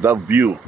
the view.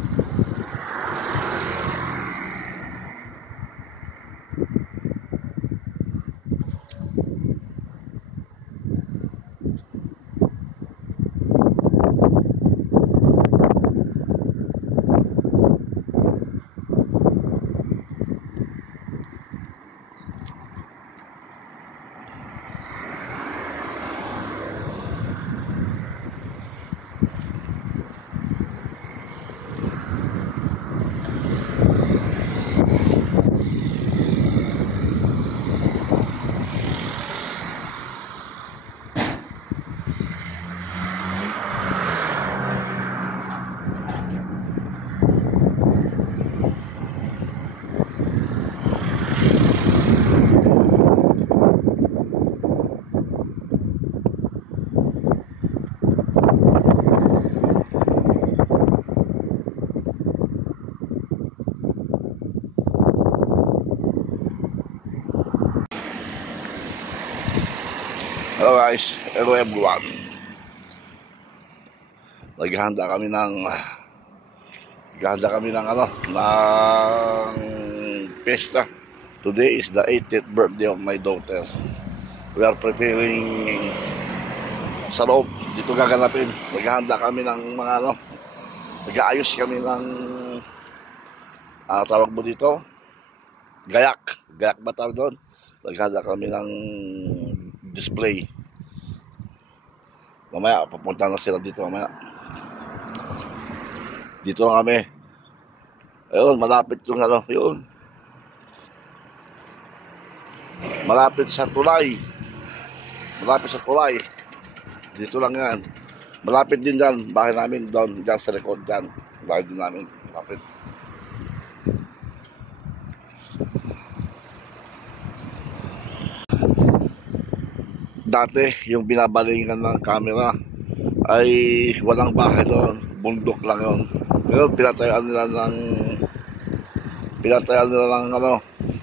Hello guys, hello everyone. Naghahanda kami ng pesta. Today is the 80th birthday of my daughter. We are preparing sa loob. Dito gaganapin. Naghahanda kami ng mga nag-aayos kami ng tawag mo dito? Gayak ba tawag doon? Naghahanda kami ng display. Mamaya papunta na sila dito mamaya. Dito lang kami. Ayun, malapit yung yun. Malapit sa tulay. Dito lang yan. Malapit din dyan, bahay namin doon, dyan sa record dyan. Bahay din namin, malapit. Dati, yung binabalingan ng camera ay walang bahay doon. Bundok lang yun. Ngayon, pinatayaan nila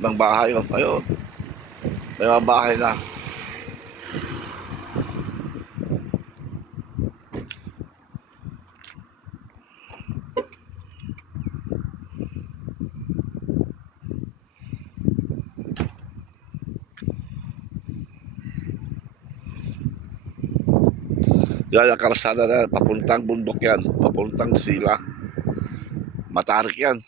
ng bahay. Ayun. May mga bahay na. Yan ang kalsada na, papuntang bundok yan, papuntang sila. Matarik yan.